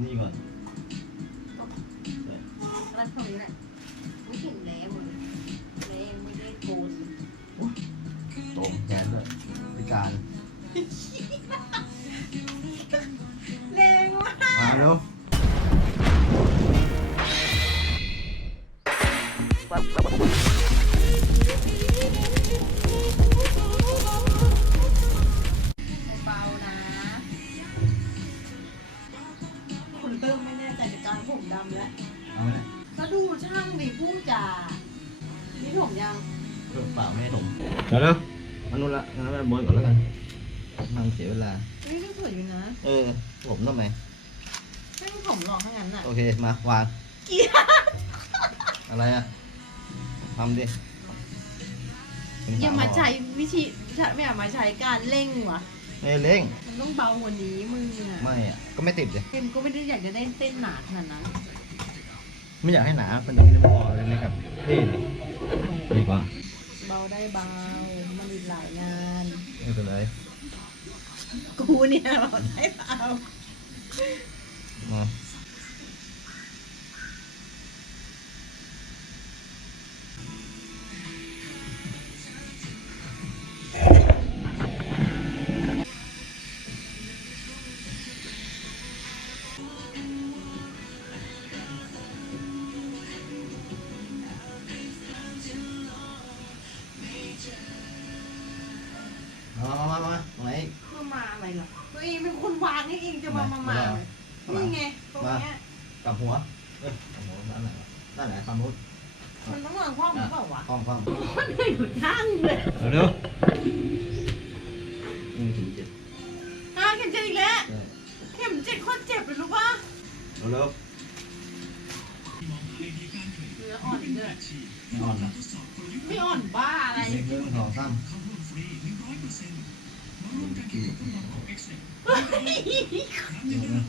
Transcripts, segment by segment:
นี่ก่อนอะไรงนี้แหละไม่เห็นแรงหมดเลยแรงไม่ได้โกนโตมแขนด้วยพิการแรงมากมาเร็ว เริ่มไม่แน่ใจในการผมดำแล้วเอาไหมเนี่ยก็ดูช่างดิพูดจ่านี่ผมยังเพิ่มเปล่าไม่ให้หนมเดี๋ยวเร็วมานู่นละงั้นไปบนก่อนแล้วกันนั่งเสียเวลานี่ก็สวยอยู่นะเออ ผมทำไมไม่มีผมหลอกทั้งนั้นน่ะโอเคมาวางเกลียดอะไรอะทำดิอย่ามาใช้วิธีไม่อยากมาใช้การเร่งว่ะ ไม่เร่งมันต้องเบากว่านี้มึงอะไม่อะก็ไม่ติดเลยเกมก็ไม่ได้อยากจะได้เต้นหนาขนาดนั้นไม่อยากให้หนาเป็นมินิมอลเลยนะครับเท่ดีดีกว่าเบาได้เบา มันอีกหลายงาน ไม่เป็นไรกูเนี่ยเบาได้เบามามา มามามาข้างหลังนี่ไงตรงเนี้ยกลับหัวเอ้ยกลับหัวด้านไหนวะด้านไหนฝั่งนู้นมันต้องวางคว่ำหรือเปล่าวะคล่องคล่องมันไม่อยู่ทั้งเลยเร็วหนึ่งถึงเจ็ดอะเข็มเจ็ดอีกแล้วใช่เข็มเจ็ดโคตรเจ็บเลยรู้ปะเร็วเร็วเนื้ออ่อนด้วยไม่อ่อนนะไม่อ่อนบ้าอะไรหนึ่งหนึ่งสองสาม เฮ้ยหนึ่งหนึ่ง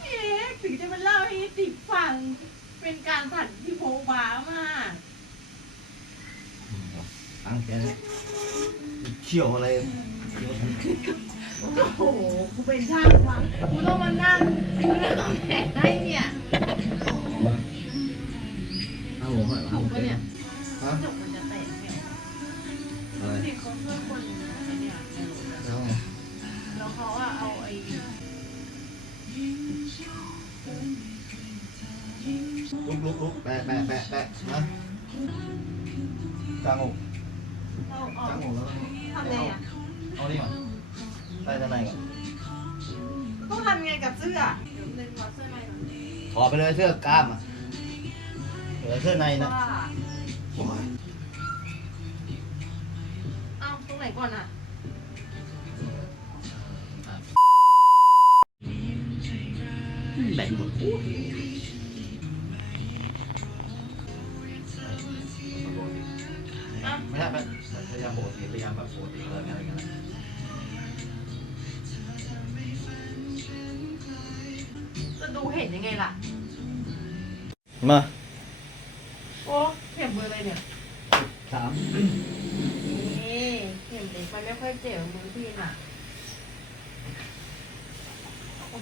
เอ๊ะถึงจะมาเล่าให้ติดฟัง เป็นการสั่นที่โพบ้ามากตั้งแขนเลยเขี่ยวอะไรเขี่ยวทั้งโอ้โหกูเป็นช่างฟังกูต้องมานั่งเรื่องของแขกให้เนี่ย ลุกลุกลุกแปะแปะแปะแปะนะกางอกเอาเอากางอกแล้วก็ทำไงอะเอานี่ก่อนใส่ด้านในก่อนต้องทำไงกับเสื้อเดี๋ยวเป็นวัดเสื้อในก่อนถอดไปเลยเสื้อกล้ามอะเหลือเสื้อในนะว่าโอ้ยเอาตรงไหนก่อนอะแบ่งหมด พยายามแบบปกติเลยอะไรกันนะจะดูเห็นยังไงล่ะ มาโอ้เข็มเบอร์อะไรเนี่ยสามนี่เข็มเด็กมันไม่ค่อยเจ็บมือพี่น่ะ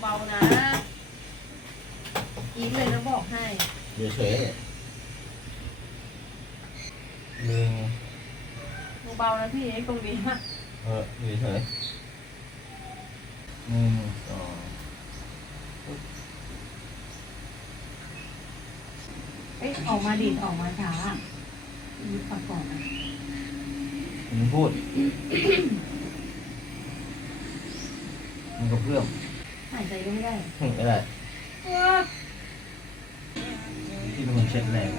เบาๆนะอีกเลยนะบอกให้ เดี๋ยวเฉยหนึ่ง เบาๆนะพี่ไอ้ตรงนี้อะเออเดี๋ยวเฉยหนึ่งสองเอ้ยออกมาดิออกมาช้ามีปัดก่อนนะมึงพูดมันก็เพื่อมหายใจก็ไม่ได้ไม่ได้เออที่เป็นคนเช็ดแรง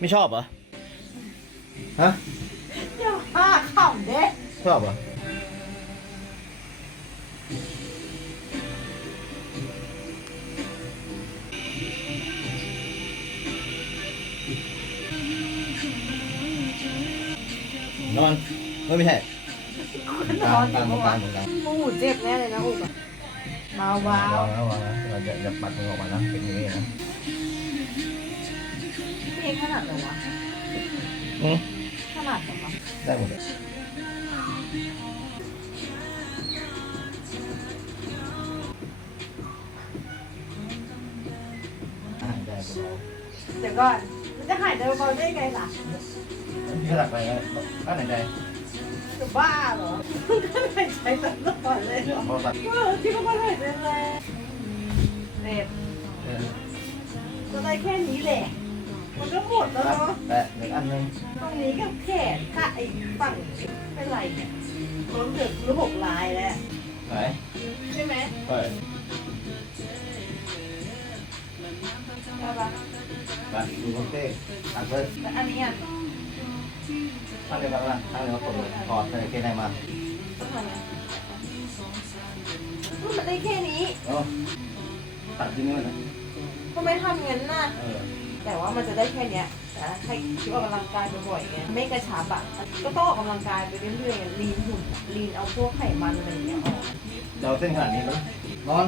ไม่ชอบเหรอ ฮะอย่าพาขำเด้ชอบเหรอนอนเฮ้ยไม่ใช่กลางกลางตรงกลางตรงกลางโอ้โหเจ็บแน่เลยนะอุกอะเบาๆวางแล้ววางแล้วเราจะจะปัดมือออกมานะเป็นอย่างนี้นะพี่ขนาดไหนวะ อืม หนัดได้หมดเดี๋ยวก่อนมันจะหายเดิจเบาๆได้ไงล่ะพี่ก็หลับไปแล้วก็หายใจบ้าเหรอมันก็หนใจตลอดเลยเหรอพอสัตว์เออที่ก็มันเลยใจแรงเด็บเออ ก็ได้แค่นี้แหละ มันก็หมดแล้วเนาะแต่หนึ่งอันหนึงตรงนี้กับแขนค่ะไอ้ฝั่งเป็นไรเนี่ยล้มเดือดรู้หกลายแล้ว ไหนใช่ไหมเปิดใช่ปะไปดูโอเคอัดเลยแล้วอันนี้อะทางเดียวกันละทางเดียวกันเลยถอดใส่เกงในมาต้องทำไงมันได้แค่นี้เอ้าตัดที่นี่นะทำไมทำงั้นน่ะ เออ แต่ว่ามันจะได้แค่เนี้ยแต่ใครที่ออกกำลังกายบ่อยๆไงไม่กระชับอะก็ต้องออกกำลังกายไปเรื่อยๆลีนหุ่นลีนเอาพวกไขมันอะไรอย่างเงี้ยออกเดี๋ยวเอาเส้นขนาดนี้ไปนอน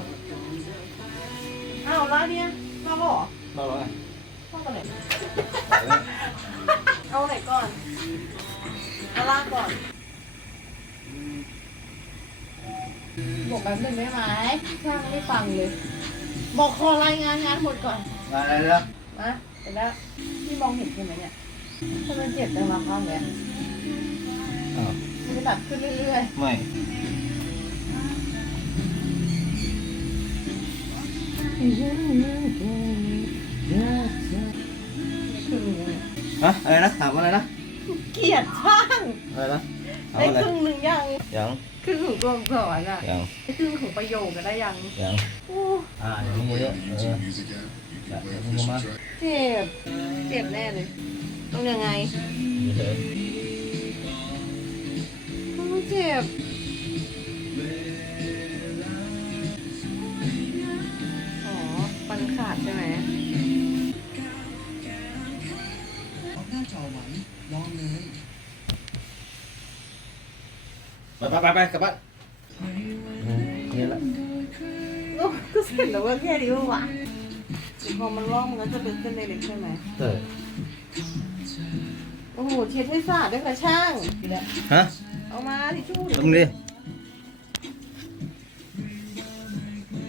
อ้าวแล้วเนี่ยมาเหรอนอนแล้วไงเข้ากันไหนปล่อยไว้เอาไหนก่อนเอาล่างก่อนบอกแป๊บนึงได้ไหมช่างไม่ฟังเลย บอกขอรายงานงานหมดก่อนงานอะไรแล้ว นะเสร็จแล้วพี่มองเห็นใช่ไหมเนี่ยทำไมเจ็บจังละข้างเนี้ยอ้าวมันจะตัดขึ้นเรื่อยไม่ๆคือฮะอะไรนะถามอะไรนะเกลียดช่างอะไรนะถามได้อะไรครึ่งหนึ่งยังยังครึ่งของตัวอักษรอะยังได้ครึ่งของประโยคก็ได้ยังยังโอ้อ่าอย่างนี้เยอะเออแบบนี้มา เจ็บ เจ็บแน่เลย ต้องยังไงเฉยโอ้เจ็บ อ๋อ ปันขาดใช่ไหมไปไปไปไปกลับบ้านเนี่ยละโอ้ก็เสร็จแล้วว่าแค่นี้วะเดี๋ยว พอมันล่องมันก็จะเป็นเส้นเล็กๆใช่ไหมเออโอ้โหเช็ดให้สะอาดด้วยค่ะช่างนี่แหละฮะเอามาทิชชู่ตรงนี้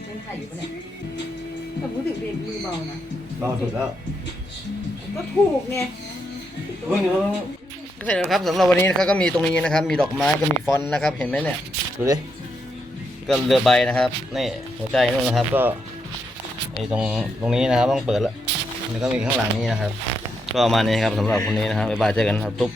เป็นไข่อยู่ปะเนี่ยแต่พูดถึงเบรกมือเบานะ เบาสุดแล้วก็ถูกไงเพิ่งอยู่เสร็จแล้วครับสำหรับวันนี้นะครับก็มีตรงนี้นะครับ มีดอกไม้ก็มีฟอนต์นะครับ เห็นไหมเนี่ยดูดิก็เรือใบนะครับนี่หัวใจนู่นนะครับก็ ไอ้ตรงตรงนี้นะครับต้องเปิดแล้วแล้วก็มีข้างหลังนี้นะครับ ก็ประมาณนี้ครับสำหรับคนนี้นะครับบ๊ายบายเจอกันครับตุ๊บ